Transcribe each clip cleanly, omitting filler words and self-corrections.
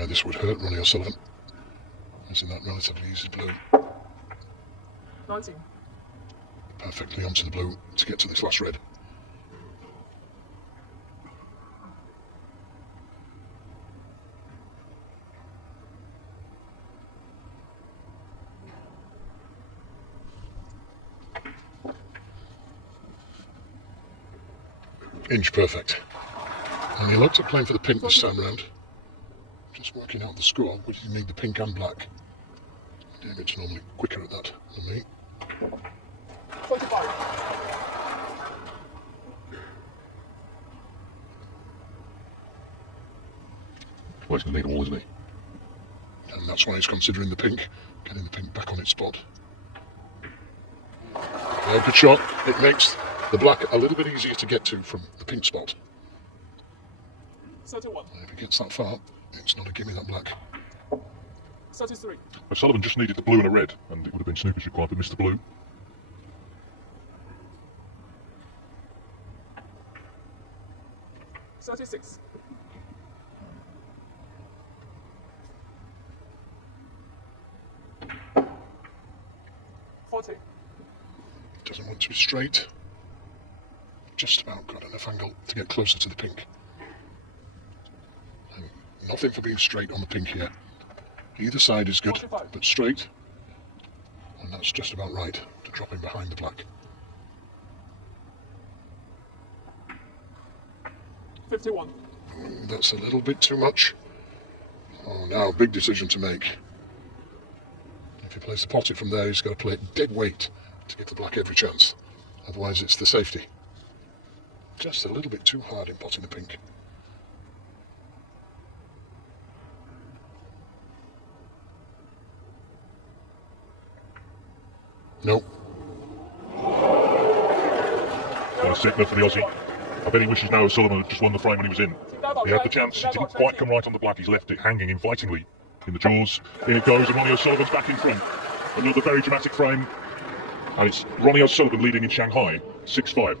Yeah, this would hurt Ronnie O'Sullivan. Using that relatively easy blue. 19. Perfectly onto the blue to get to this last red. Inch perfect. And he looked at playing for the pink this time round. Just working out the score, which you need the pink and black. David's normally quicker at that than me. 25. Well, he's going to need them all, isn't he? And that's why he's considering the pink, getting the pink back on its spot. Yeah, good shot. It makes the black a little bit easier to get to from the pink spot. 31. And if he gets that far, it's not a gimme that black. 33. O'Sullivan just needed the blue and a red, and it would have been Snooker's required, but missed the blue. 36. 40. Doesn't want to be straight. Just about got enough angle to get closer to the pink. And nothing for being straight on the pink here. Either side is good, 45. but straight. And that's just about right to drop in behind the black. 51. That's a little bit too much. Oh, now big decision to make. If he plays the potted from there, he's got to play it dead weight to give the black every chance. Otherwise it's the safety. Just a little bit too hard in potting the pink. Nope. What a signal for the Aussie. I bet he wishes now O'Sullivan had just won the frame when he was in. He had the chance, he didn't quite come right on the black, he's left it hanging invitingly in the jaws. In it goes, and Ronnie O'Sullivan's back in front. Another very dramatic frame, and it's Ronnie O'Sullivan leading in Shanghai, 6-5.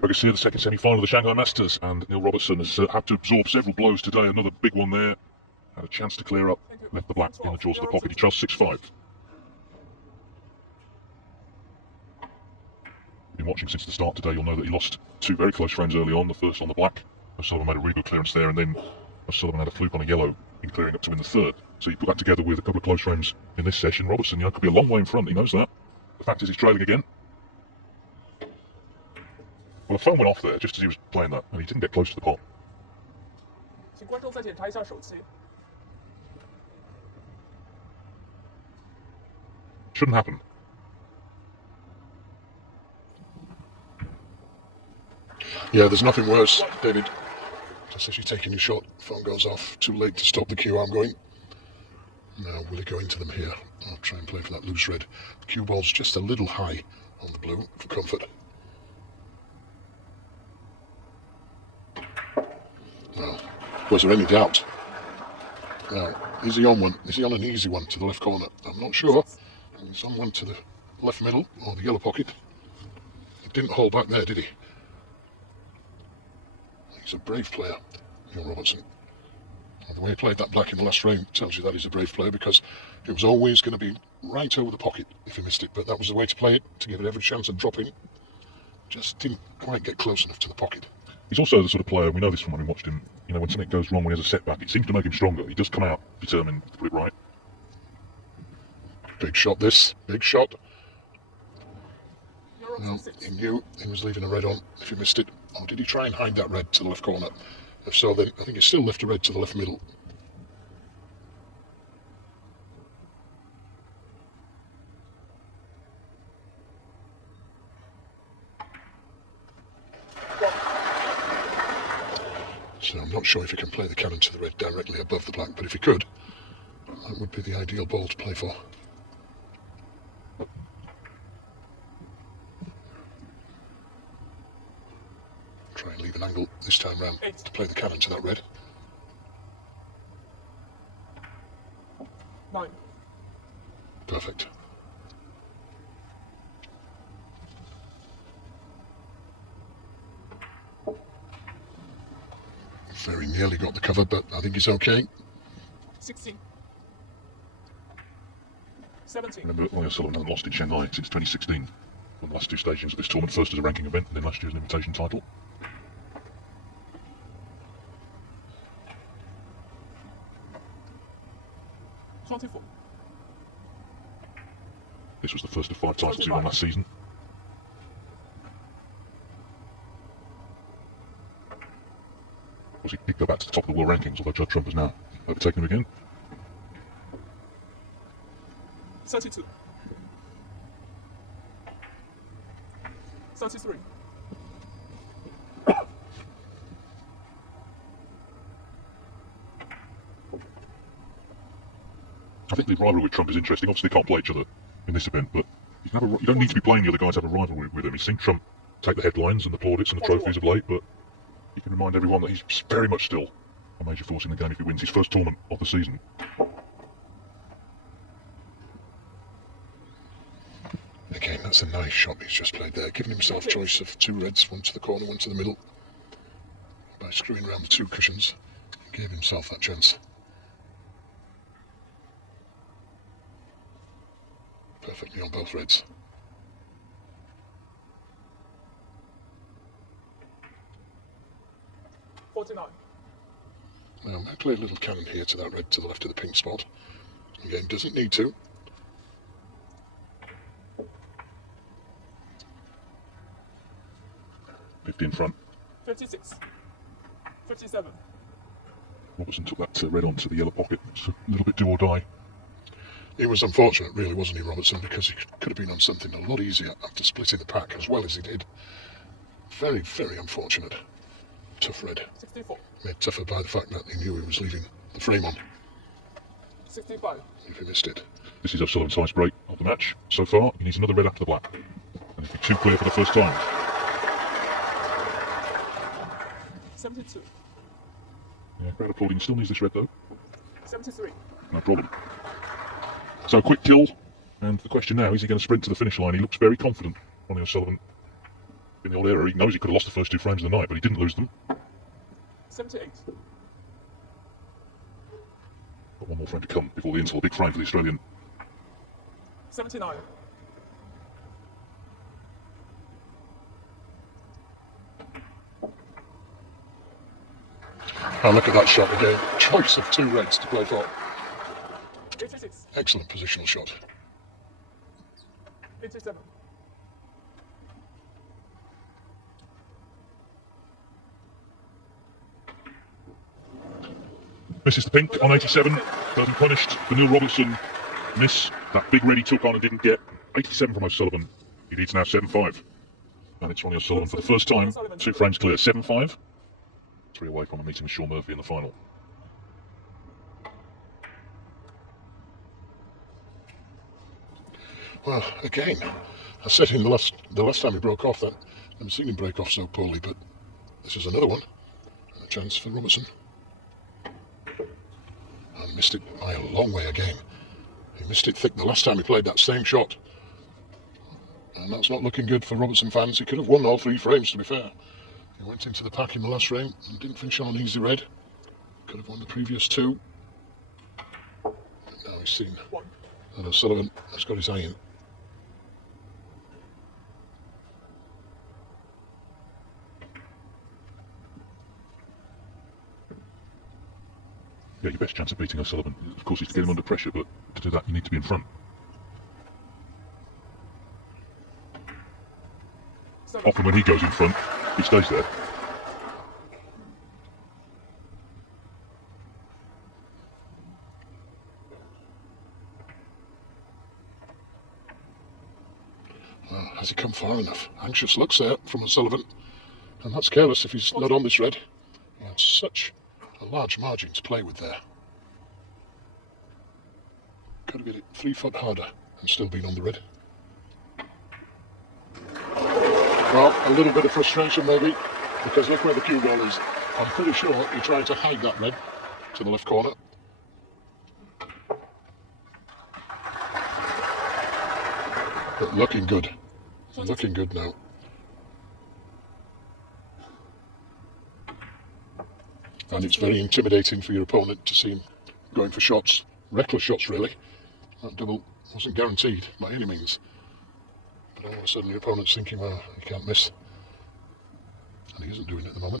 Focus here, the second semi-final of the Shanghai Masters, and Neil Robertson has had to absorb several blows today. Another big one there. Had a chance to clear up, left the black in the jaws of the pocket. He trails 6-5. Been watching since the start today, you'll know that he lost two very close frames early on. The first on the black, O'Sullivan made a really good clearance there, and then O'Sullivan had a fluke on a yellow in clearing up to win the third. So you put that together with a couple of close frames in this session. Robertson, could be a long way in front, he knows that. The fact is he's trailing again. Well, the phone went off there just as he was playing that, and he didn't get close to the pot. 请观众再检查一下手气。 Shouldn't happen. Yeah, there's nothing worse, David. Just as you're taking your shot, phone goes off. Too late to stop the cue arm going. Now, will he go into them here? I'll try and play for that loose red. The cue ball's just a little high on the blue for comfort. Now, was there any doubt? Now, is he on one? Is he on an easy one to the left corner? I'm not sure. He's on one to the left middle, or the yellow pocket. He didn't hold back there, did he? He's a brave player, Neil Robertson. And the way he played that black in the last frame tells you that he's a brave player, because it was always going to be right over the pocket if he missed it, but that was the way to play it, to give it every chance of dropping. Just didn't quite get close enough to the pocket. He's also the sort of player, we know this from when we watched him, when something goes wrong when he has a setback, it seems to make him stronger. He does come out determined to put it right. Big shot this, big shot. No, he knew he was leaving a red on if he missed it. Or did he try and hide that red to the left corner? If so, then I think he still left a red to the left middle. So I'm not sure if he can play the cannon to the red directly above the black, but if he could, that would be the ideal ball to play for. Try and leave an angle this time round to play the cannon to that red. 9. Perfect. Very nearly got the cover, but I think he's okay. 16. 17. Remember, Ronnie O'Sullivan hasn't lost in Shanghai since 2016. Won the last two stages of this tournament, first as a ranking event and then last year as an invitation title. This was the first of 5 titles he won last season. Of course, he did go back to the top of the world rankings, although Judd Trump has now overtaken him again. 32. 33. I think the rivalry with Trump is interesting. Obviously, they can't play each other in this event, but you don't need to be playing the other guys to have a rivalry with him. You've seen Trump take the headlines and the plaudits and the trophies of late, but you can remind everyone that he's very much still a major force in the game if he wins his first tournament of the season. Again, that's a nice shot he's just played there, giving himself choice of 2 reds, one to the corner, one to the middle. By screwing around the 2 cushions, he gave himself that chance. Perfectly on both reds. Now, I play a little cannon here to that red to the left of the pink spot. Again, doesn't need to. In front. 56. 57. Robertson took that red onto the yellow pocket. It's a little bit do or die. He was unfortunate, really, wasn't he, Robertson? Because he could have been on something a lot easier after splitting the pack as well as he did. Very, very unfortunate. Tough red. 64. Made tougher by the fact that he knew he was leaving the frame on. 65. If he missed it. This is O'Sullivan's highest break of the match so far. He needs another red after the black. And it'll be 2 clear for the first time. 72. Yeah, crowd applauding. Still needs this red though. 73. No problem. So a quick kill, and the question now, is he going to sprint to the finish line? He looks very confident, Ronnie O'Sullivan. In the old era, he knows he could have lost the first 2 frames of the night, but he didn't lose them. 78. Got one more frame to come before the interval. Big frame for the Australian. 79. Oh, look at that shot again. Choice of 2 reds to play for. 86. Excellent positional shot. 87. Misses the pink on 87. Doesn't punished. The new Robertson miss. That big red he took on and didn't get. 87 from O'Sullivan. He needs now 7-5. And it's Ronnie O'Sullivan for the first time. 2 frames clear. 7-5. 3 away from a meeting with Sean Murphy in the final. Well, again, I said in the last time he broke off that I've never seen him break off so poorly, but this is another one. A chance for Robertson. And missed it by a long way again. He missed it thick the last time he played that same shot. And that's not looking good for Robertson fans. He could have won all 3 frames, to be fair. He went into the pack in the last frame and didn't finish on an easy red. Could have won the previous 2. And now he's seen that O'Sullivan has got his eye in. Yeah, your best chance of beating O'Sullivan, of course, is to get him under pressure, but to do that you need to be in front. Often when he goes in front, he stays there. Has he come far enough? Anxious looks there from O'Sullivan. And that's careless if he's not on this red. He had such a large margin to play with there. Could have hit it 3 foot harder and still been on the red. Well, a little bit of frustration maybe, because look where the cue ball is. I'm pretty sure he tried to hide that red to the left corner. But looking good. Looking good now. And it's very intimidating for your opponent to see him going for shots, reckless shots really. That double wasn't guaranteed by any means. But all of a sudden your opponent's thinking, well, you can't miss. And he isn't doing it at the moment.